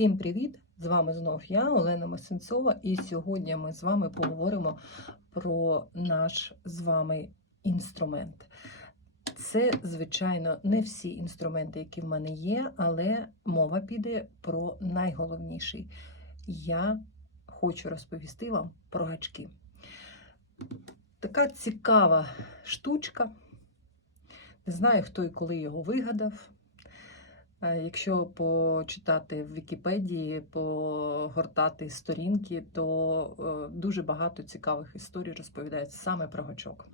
Всім привіт! З вами знов я, Олена Масенцова, і сьогодні ми з вами поговоримо про наш з вами інструмент. Це, звичайно, не всі інструменти, які в мене є, але мова піде про найголовніший. Я хочу розповісти вам про гачки. Така цікава штучка. Не знаю, хто і коли його вигадав. Е, Якщо почитати в Вікіпедії, погортати сторінки, то е, дуже багато цікавих історій розповідають саме про гачок.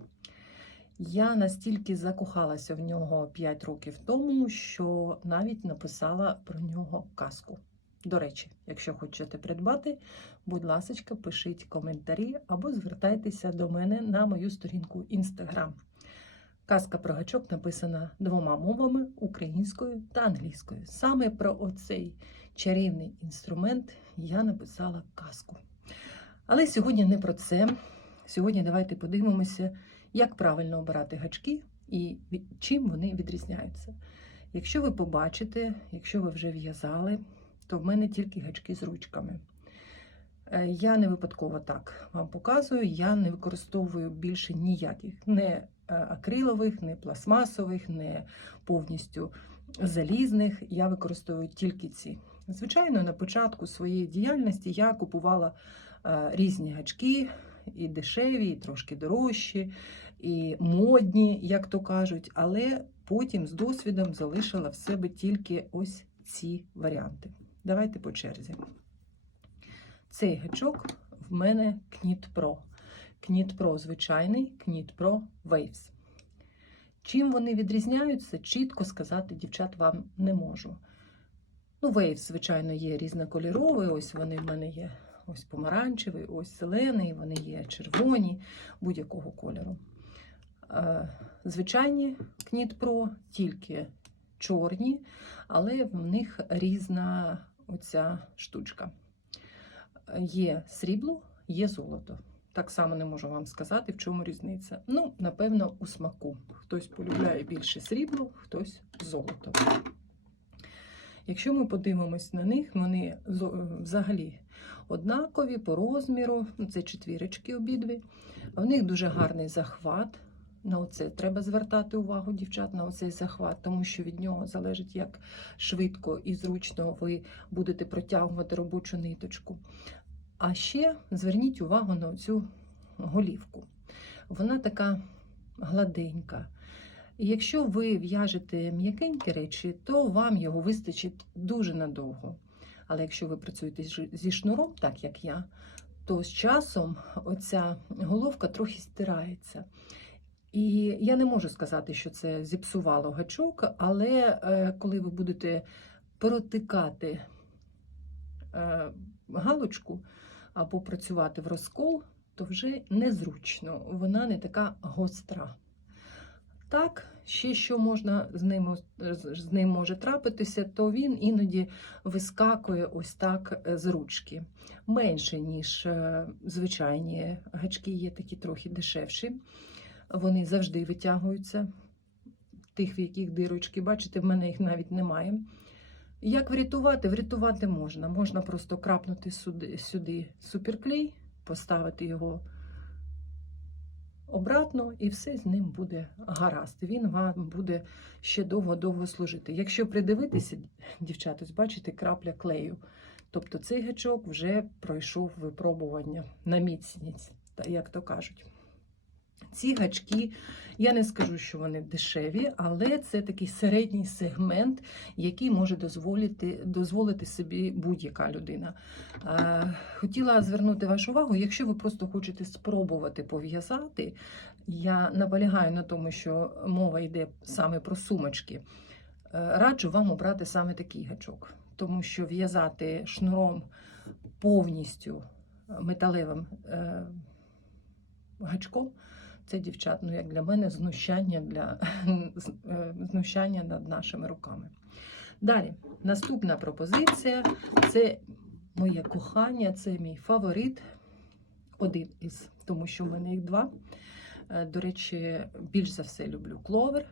Я настільки закохалася в нього 5 років тому, що навіть написала про нього казку. До речі, якщо хочете придбати, будь ласка, пишіть коментарі або звертайтеся до мене на мою сторінку Instagram. Казка про гачок написана двома мовами українською та англійською. Саме про оцей чарівний інструмент я написала казку. Але сьогодні не про це. Сьогодні давайте подивимося, як правильно обирати гачки і чим вони відрізняються. Якщо ви побачите, якщо ви вже в'язали, то в мене тільки гачки з ручками. Е, Я не випадково так вам показую, я не використовую більше ніяких не акрилових, не пластмасових, не повністю залізних. Я використовую тільки ці. Звичайно, на початку своєї діяльності я купувала е, різні гачки, і дешеві, і трошки дорожчі, і модні, як то кажуть, але потім з досвідом залишила в себе тільки ось ці варіанти. Давайте по черзі. Цей гачок в мене Knit Knit Pro звичайний, Knit Pro Waves. Чим вони відрізняються, чітко сказати, дівчат, вам не можу. Ну, Waves, звичайно, є різнокольоровий. Ось вони в мене є ось помаранчевий, ось зелений, вони є червоні, будь-якого кольору. Е, Звичайні Knit Pro тільки чорні, але в них різна оця штучка. Є срібло, є золото. Так само не можу вам сказати, в чому різниця. Ну, напевно, у смаку. Хтось полюбляє більше срібло, хтось золото. Якщо ми подивимось на них, вони взагалі однакові по розміру, ну, це четвірочки обидві. В них дуже гарний захват. На оце треба звертати увагу, дівчат, на оцей захват, тому що від нього залежить, як швидко і зручно ви будете протягувати робочу ниточку. А ще зверніть увагу на цю голівку. Вона така гладенька. І якщо ви в'яжете м'якенькі речі, то вам його вистачить дуже надовго. Але якщо ви працюєте зі шнуром, так як я, то з часом оця головка трохи стирається. І я не можу сказати, що це зіпсувало гачок, але е, коли ви будете протикати е, галочку або працювати в розкол, то вже незручно, вона не така гостра. Так, ще що можна з ним, з ним може трапитися, то він іноді вискакує ось так е, з ручки. Менше, ніж е, звичайні гачки, є такі трохи дешевші. Вони завжди витягуються, тих, в яких дирочки, бачите, в мене їх навіть немає. Як врятувати? Врятувати можна. Можна просто крапнути сюди, сюди суперклей, поставити його обратно, і все з ним буде гаразд. Він вам буде ще довго-довго служити. Якщо придивитися, дівчата, ось бачите, крапля клею. Тобто цей гачок вже пройшов випробування на міцність, як то кажуть. Ці гачки, я не скажу, що вони дешеві, але це такий середній сегмент, який може дозволити, дозволити собі будь-яка людина. Хотіла звернути вашу увагу, якщо ви просто хочете спробувати пов'язати, я наполягаю на тому, що мова йде саме про сумочки. е, Раджу вам обрати саме такий гачок, тому що в'язати шнуром повністю металевим е, гачком. Це дівчат, ну як для мене, знущання для е, знущання над нашими руками. Далі, наступна пропозиція це моє кохання, це мій фаворит. Один із, тому що в мене їх два. Е, До речі, більш за все люблю кловер.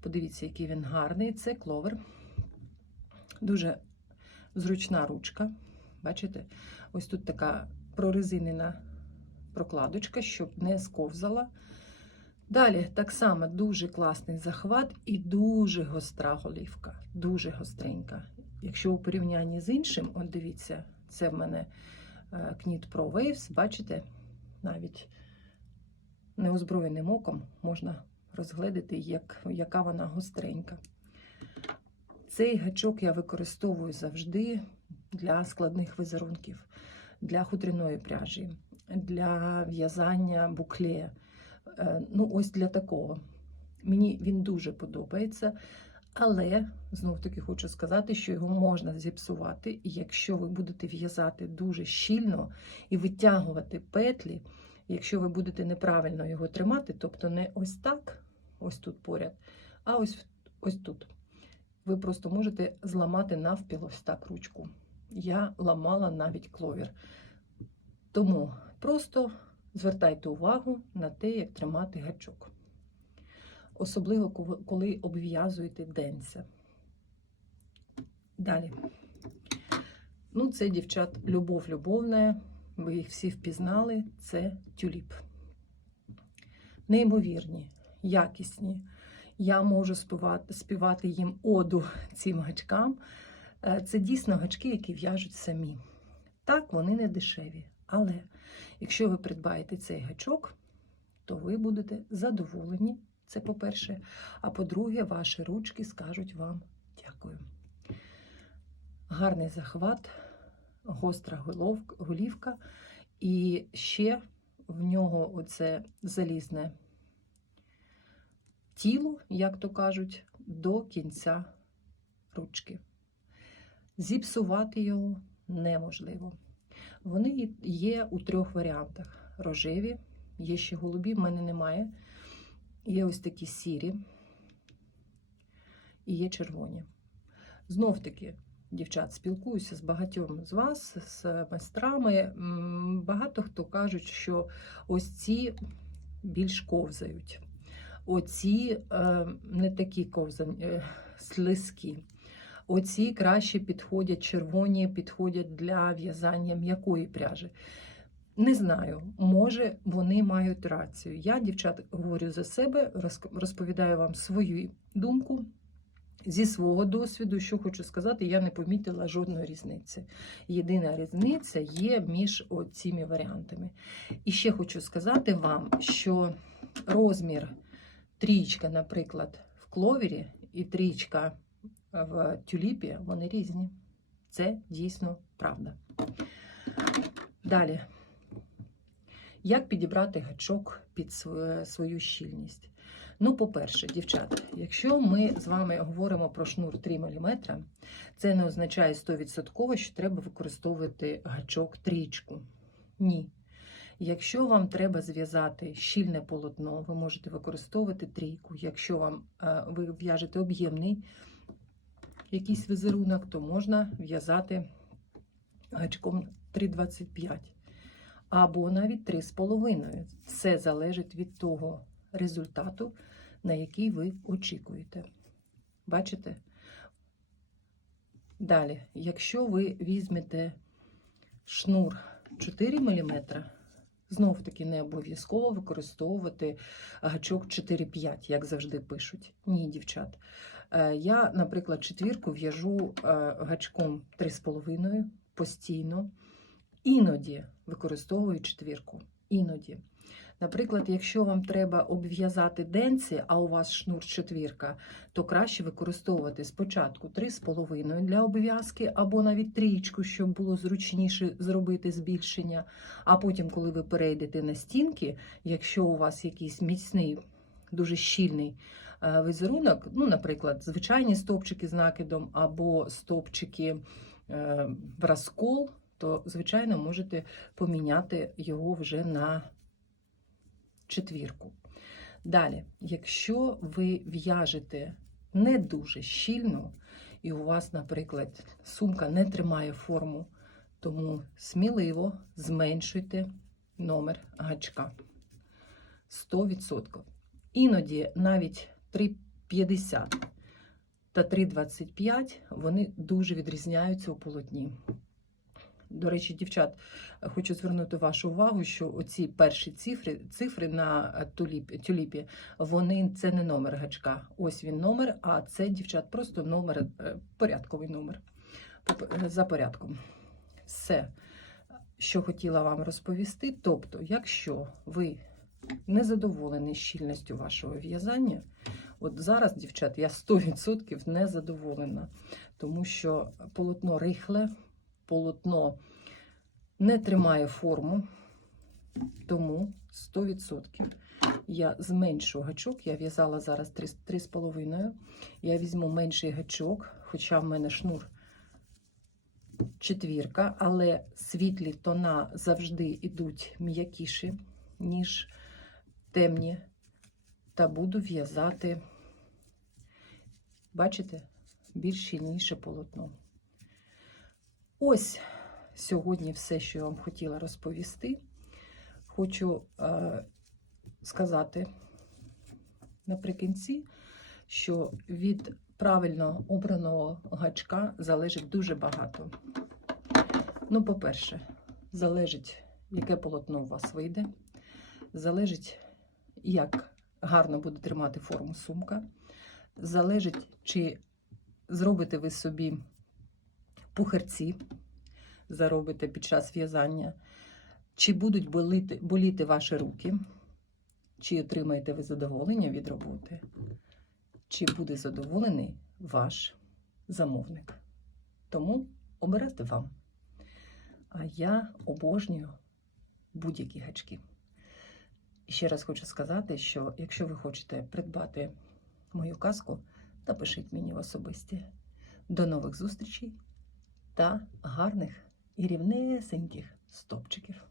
Подивіться, який він гарний. Це кловер. Дуже зручна ручка. Бачите? Ось тут така прорезинена прокладочка, щоб не сковзала. Далі так само дуже класний захват і дуже гостра голівка. Дуже гостренька. Якщо у порівнянні з іншим, от дивіться, це в мене е, Knit Pro Waves, бачите, навіть неозброєним оком можна розгледіти, як, яка вона гостренька. Цей гачок я використовую завжди для складних візерунків, для хутряної пряжі, для в'язання букле. Е, Ну, ось для такого. Мені він дуже подобається, але знов таки хочу сказати, що його можна зіпсувати, і якщо ви будете в'язати дуже щільно і витягувати петлі, якщо ви будете неправильно його тримати, тобто не ось так, ось тут поряд, а ось, ось тут. Ви просто можете зламати навпіл ось так ручку. Я ламала навіть кловір. Тому просто звертайте увагу на те, як тримати гачок. Особливо, коли- обв'язуєте денця. Далі. Ну, це, дівчат, любов любовна. Ви їх всі впізнали. Це тюліп. Неймовірні, якісні. Я можу співати, співати їм оду цим гачкам. Е, Це дійсно гачки, які в'яжуть самі. Так, вони не дешеві. Але якщо ви придбаєте цей гачок, то ви будете задоволені. Це по-перше. А по-друге, ваші ручки скажуть вам дякую. Гарний захват, гостра голівка, і ще в нього оце залізне тіло, як то кажуть, до кінця ручки. Зіпсувати його неможливо. Вони є у трьох варіантах: рожеві, є ще голубі, в мене немає. Є ось такі сірі і є червоні. Знов таки, дівчат, спілкуюся з багатьом з вас, з майстрами. Багато хто кажуть, що ось ці більш ковзають. Оці е, не такі ковзані, е, слизькі. Оці краще підходять, червоні підходять для в'язання м'якої пряжі. Не знаю, може вони мають рацію. Я, дівчат, говорю за себе, розповідаю вам свою думку. Зі свого досвіду, що хочу сказати, я не помітила жодної різниці. Єдина різниця є між цими варіантами. І ще хочу сказати вам, що розмір трічка, наприклад, в кловері і трічка в тюліпі, вони різні. Це дійсно правда. Далі. Як підібрати гачок під свою щільність? Ну, по-перше, дівчата, якщо ми з вами говоримо про шнур 3 мм, це не означає 100%, що треба використовувати гачок трічку. Ні. Якщо вам треба зв'язати щільне полотно, ви можете використовувати трійку. Якщо вам е, ви в'яжете об'ємний якийсь візерунок, то можна в'язати гачком 3,25 або навіть 3,5. Все залежить від того результату, на який ви очікуєте. Бачите? Далі, якщо ви візьмете шнур 4 мм, знов таки не обов'язково використовувати гачок 4,5, як завжди пишуть. Ні, дівчат. Е, Я, наприклад, четвірку в'яжу е, гачком 3,5 постійно. Іноді використовую четвірку. Іноді. Наприклад, якщо вам треба обв'язати денці, а у вас шнур четвірка, то краще використовувати спочатку 3,5 для обв'язки, або навіть трієчку, щоб було зручніше зробити збільшення. А потім, коли ви перейдете на стінки, якщо у вас якийсь міцний, дуже щільний візерунок, ну, наприклад, звичайні стовпчики з накидом або стовпчики е, в розкол, то, звичайно, можете поміняти його вже на четвірку. Далі, якщо ви в'яжете не дуже щільно, і у вас, наприклад, сумка не тримає форму, тому сміливо зменшуйте номер гачка 100%. Іноді навіть 3,50 та 3,25 вони дуже відрізняються у полотні. До речі, дівчат, хочу звернути вашу увагу, що оці перші цифри, цифри на тюліпі, вони це не номер гачка. Ось він номер, а це, дівчат, просто номер, е, порядковий номер. Е, За порядком. Все, що хотіла вам розповісти. Тобто, якщо ви не задоволені щільністю вашого в'язання, от зараз, дівчат, я 100% не задоволена, тому що полотно рихле, полотно не тримає форму, тому 100% я зменшу гачок. Я в'язала зараз 3,5. Я візьму менший гачок, хоча в мене шнур четвірка, але світлі тона завжди йдуть м'якіші, ніж темні. Та буду в'язати, бачите, більш щільніше полотно. Ось сьогодні все, що я вам хотіла розповісти. Хочу е, сказати наприкінці, що від правильно обраного гачка залежить дуже багато. Ну, по-перше, залежить, яке полотно у вас вийде, залежить, як гарно буде тримати форму сумка, залежить, чи зробите ви собі пухарці, заробите під час в'язання, чи будуть боліти, боліти ваші руки, чи отримаєте ви задоволення від роботи, чи буде задоволений ваш замовник. Тому обирайте вам. А я обожнюю будь-які гачки. Ще раз хочу сказати, що якщо ви хочете придбати мою казку, напишіть мені в особисті. До нових зустрічей та гарних і рівнесеньких стопчиків.